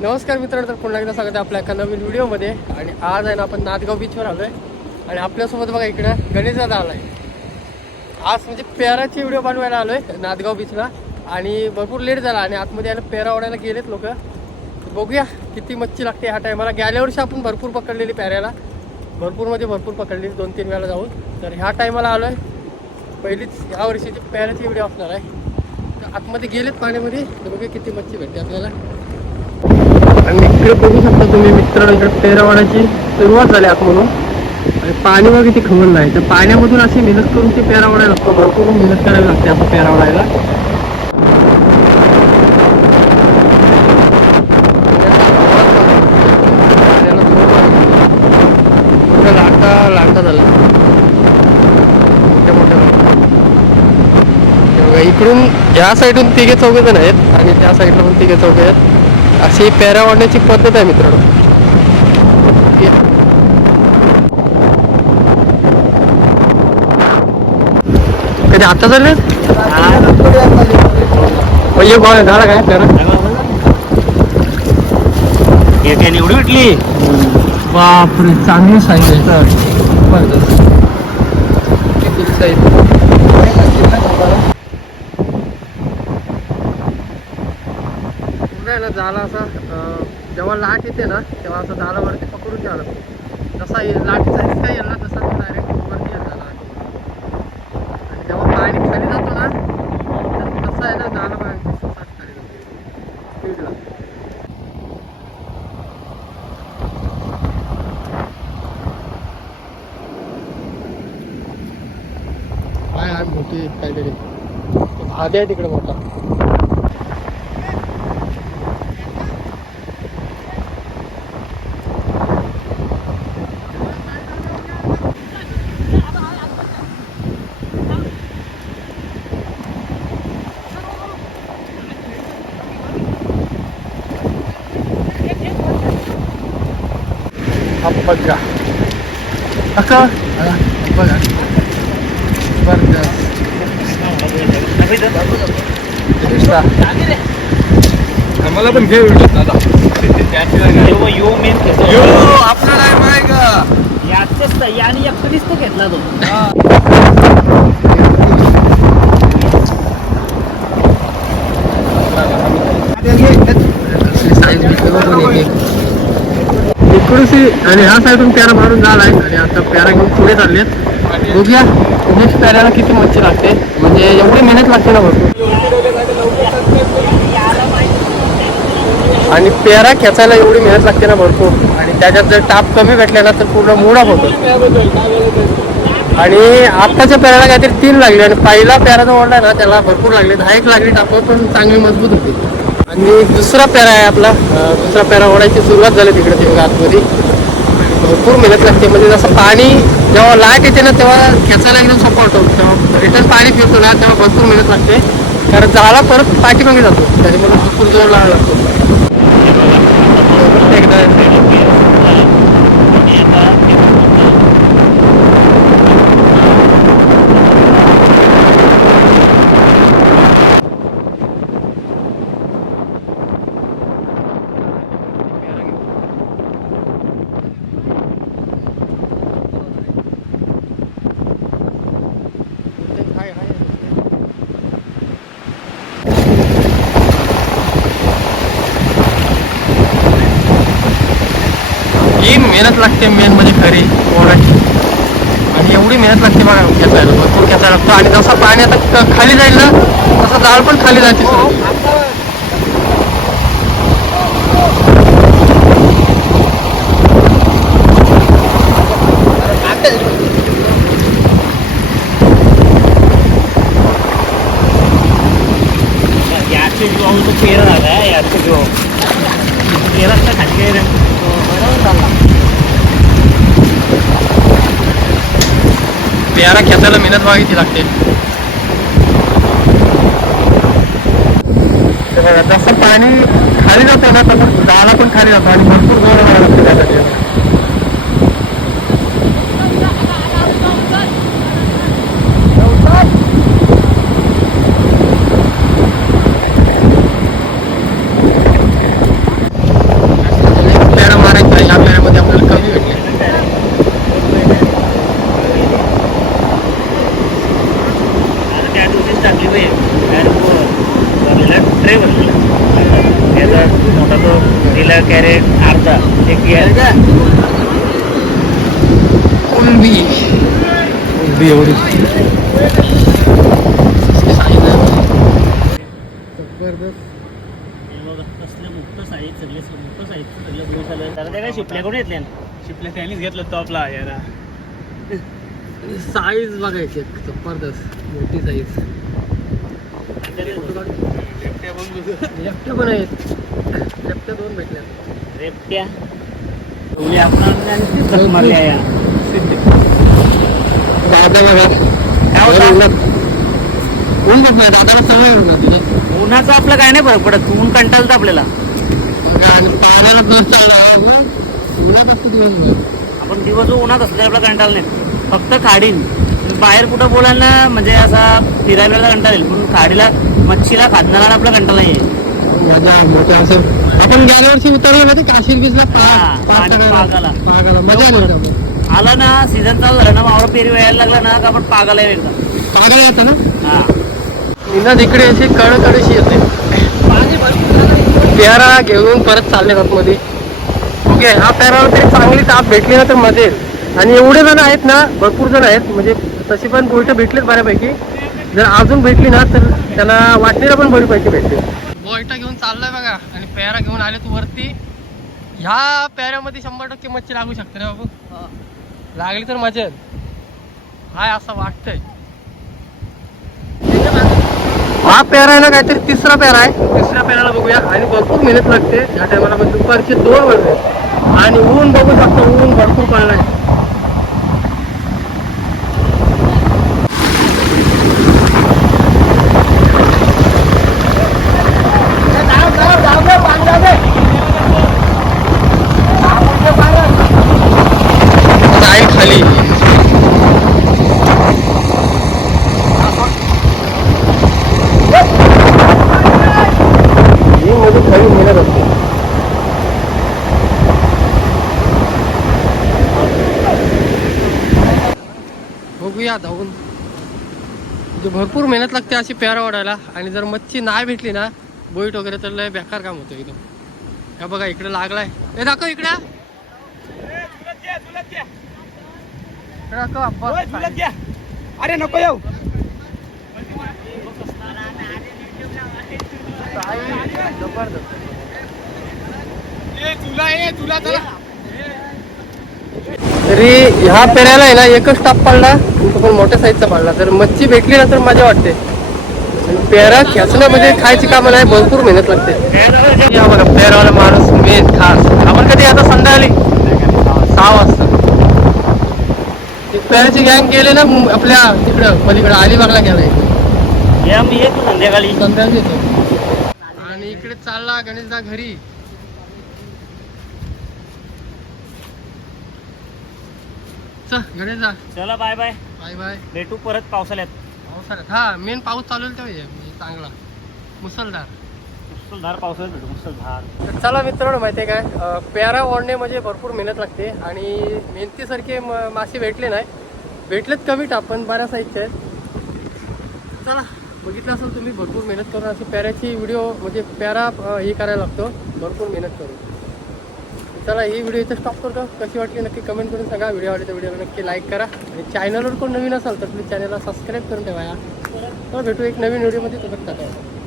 नमस्कार मित्रांनो तर पुन्हा एकदा स्वागत आहे आपल्या एका नवीन व्हिडिओमध्ये. आणि आज आहे ना आपण नादगाव बीचवर आलो आहे आणि आपल्यासोबत बघा इकडं गणेश दादा आला आहे आज म्हणजे पेराची व्हिडिओ बनवायला आलो आहे नादगाव बीचला आणि भरपूर लेट झाला आणि आतमध्ये यायला पेरा ओढायला गेलेत लोक. बघूया किती मच्छी लागते ह्या टायमाला गेल्या वर्षी आपण भरपूर पकडलेली पेऱ्याला. भरपूर म्हणजे भरपूर पकडली दोन तीन वेळा जाऊन. तर ह्या टायमाला आलो आहे पहिलीच ह्या वर्षीची पेऱ्याची व्हिडिओ असणार आहे. तर आतमध्ये गेलेत पाण्यामध्ये. तर बघूया किती मच्छी भेटते आपल्याला. इकडे बघू शकता तुम्ही मित्रांनो इकडे पेरावाडाची सुरुवात झाली आतमधून आणि पाणी बघा किती खबर नाही तर पाण्यामधून अशी मेहनत करून ते पेरावडायला लागतो. भरपूर मेहनत करावी लागते असं पेरावडायला मोठ्या लाटा लाटा मोठ्या मोठ्या इकडून या साईडून तिघे चौघे जण आहेत आणि त्या साईडला पण तिघे चौघे आहेत. अशी पेरा वाढण्याची पद्धत आहे मित्रांनो. कधी आता झाले? म्हणजे गोळ्या झाला काय पेरा? उठली बापरे चांगली साईज आहे. किती साईज पुन्हा आहे ना झाला असा जेव्हा लाट येते ना तेव्हा असं झालावरती पकडून घ्यावं लागतं. जसा लाटीचा हिस्सा येईल ना तसा तो डायरेक्ट वरती येत झाला आणि जेव्हा पाणी खाली जातो ना तर तसा आहे ना झाला बघा खाली जातो. स्पीडला काय आहे मोठी काहीतरी. आधी आहे तिकडे मोठा हा बघा अक्का बघा जबरदस्त आम्हाला पण घे व्हिडिओ दादा. यो मेन यो आपला टाइम आहे का याच याने एकटरीच तो घेतला तो इकडून आणि ह्या साईडून पॅरा मारून झालाय आणि आता पॅरा घेऊन पुढे चाललेत बघूया नेक्स्ट पॅराला किती मच्छी लागते. म्हणजे एवढी मेहनत लागते ना भरपूर. आणि पेरा खेचायला एवढी मेहनत लागते ना भरपूर. आणि त्याच्यात जर टाप कमी भेटला ना तर पूर्ण मोडा होतो. आणि आत्ताच्या पेराला काहीतरी तीन लागले आणि पहिला प्यारा जो ओढला ना त्याला भरपूर लागले दहा एक लागले टाप पण चांगली मजबूत होती. आणि दुसरा पेरा आहे आपला. दुसरा पेरा ओढायची सुरुवात झाली तिकडे ते आतमध्ये. भरपूर मेहनत लागते. म्हणजे जसं पाणी जेव्हा लाट येते ना तेव्हा खेचायला एकदम सोपा होतो. तेव्हा रिटर्न पाणी फिरतो ना तेव्हा भरपूर मेहनत लागते. कारण जाळा परत पाठीमागे जातो. त्याच्यामुळे भरपूर जोर लागतो. एकदा मेहनत लागते मेन म्हणजे खरी पोराची आणि एवढी मेहनत लागते बघा खेचायला भरपूर खेचायला लागतो आणि जसं पाणी आता खाली जाईल ना तसं जाळ पण खाली जाते सर याचे जो आहो तो पेरा झाला याचा जो पेराचा खाली काय बरोबर चालला पेरा खेचायला मेहनत वागायची लागते. जसं पाणी खाली जातं ना तसं जाळा पण खाली जातो आणि भरपूर जोर लावावा लागतो त्यासाठी and one ट्रेवल त्याचा मोठा तो दिला कॅरेट अर्धा एक कुणबी कुणबी एवढी शिपल्या कोण घेतल्या शिपल्या त्यांनीच घेतलं टॉपला याला साईज बघायची जबरदस्त मोठी साईज लेफ्ट पण आहेत. लेफ्ट दोन भेटल्या. रेपट्या एवढी आपण आणल्या आणि तीच धक्का मारल्या या. दादा बघा. काय होतं? ऊन बघ. ना दादाला सवय होणार तुझं उन्हाचा आपलं काय नाही फरक पडत. ऊन कंटाळतं आपल्याला. पाण्याला बस चालला उन्हात असतो आपण दिवस उन्हात असलं आपला कंटाळा नाही. फक्त खाडीन. बाहेर कुठं बोलायला ना म्हणजे असा फिरायला कंटाळा येईल. पण खाडीला मच्छीला खादणारा आपला कंटाळा मजा मोठा असं. आपण गेल्या वर्षी उतरलो ना ते काशीर बीचला पागाला. मजा आली ना सीझन चालू झाला ना मावळा पेरी व्हायला लागला ना का आपण पागाला येईल पागाला येतं ना? हा. निना इकडे अशी कडकडशी येते. पेरा घेऊन परत चालले आतमध्ये ओके हा पेराला तरी चांगली ताप भेटली ना तर मजा येईल आणि एवढे जण आहेत ना भरपूर जण आहेत. म्हणजे तशी पण गोष्ट भेटलीच बऱ्यापैकी. जर अजून भेटली ना तर त्याला वाटणीला पण बरी पैकी भेटते बोयटा घेऊन चाललाय बघा आणि पेरा घेऊन आले तू वरती. ह्या पेऱ्यामध्ये शंभर टक्के मच्छी लागू शकते ना बाबू. लागली तर मजा येईल हाय असं वाटतंय. हा पेरा आहे ना काहीतरी तिसरा पेरा आहे. तिसऱ्या पेराला बघूया आणि भरपूर मेहनत लागते. या टायमाला पण दुपारचे दोन वाजले. आणि ऊन बघू शकतो ऊन भरपूर पडलाय जाईल खाली ही मध्ये खरी मेहनत असते. बघूया धावून. म्हणजे भरपूर मेहनत लागते अशी प्यारा वाढायला. आणि जर मच्छी नाही भेटली ना बोईट वगैरे तर लय बेकार काम होतं एकदम. हा बघा इकडे लागलाय. हे दाखव इकडे. दाखव. अरे नको येऊ साई जबरदस्त तुला ये तुला तरी ह्या पेऱ्याला आहे ना एकच टाप पडला तो पण मोठ्या साईजचा पडला तर मच्छी भेटली ना तर मजा वाटते. पेरा खेचण्यामध्ये खायची कामं नाही भरपूर मेहनत लागते. या बघा पेरावाला माणूस मेन खास. आपण कधी आता संध्याकाळी सहा वाजता. पेराची गँग गेले ना आपल्या तिकडं पलीकडं अलिबागला गेलाय संध्याकाळी. संध्याकाळी येतो. इकडे चालला गणेशदा घरी. चल गणेशदा चला बाय बाय बाय बाय भेटू परत पावसाळ्यात. पावसाळ्यात. हा मेन पाऊस चालू म्हणजे चांगला. मुसळधार. मुसळधार पावसाळ्यात भेटू मुसळधार. तर चला मित्रांनो माहिती आहे काय पेरा ओढणे म्हणजे भरपूर मेहनत लागते आणि मेहनतीसारखे मासे भेटले नाही. भेटलेत कमी टाप पण बऱ्याच साईजचे आहेत. चला. बघितलं असेल तुम्ही भरपूर मेहनत करून अशी पॅराची व्हिडिओ म्हणजे पॅरा हे करायला लागतो. भरपूर मेहनत करून. चला ही व्हिडिओ इथं स्टॉप करतो. कशी वाटली नक्की कमेंट करून सांगा. व्हिडिओ आवडली तर व्हिडिओला नक्की लाईक करा. आणि चॅनलवर कोण नवीन असाल तर प्लीज चॅनलला सबस्क्राईब करून ठेवा या. तर भेटू एक नवीन व्हिडिओमध्ये तुम्ही टाका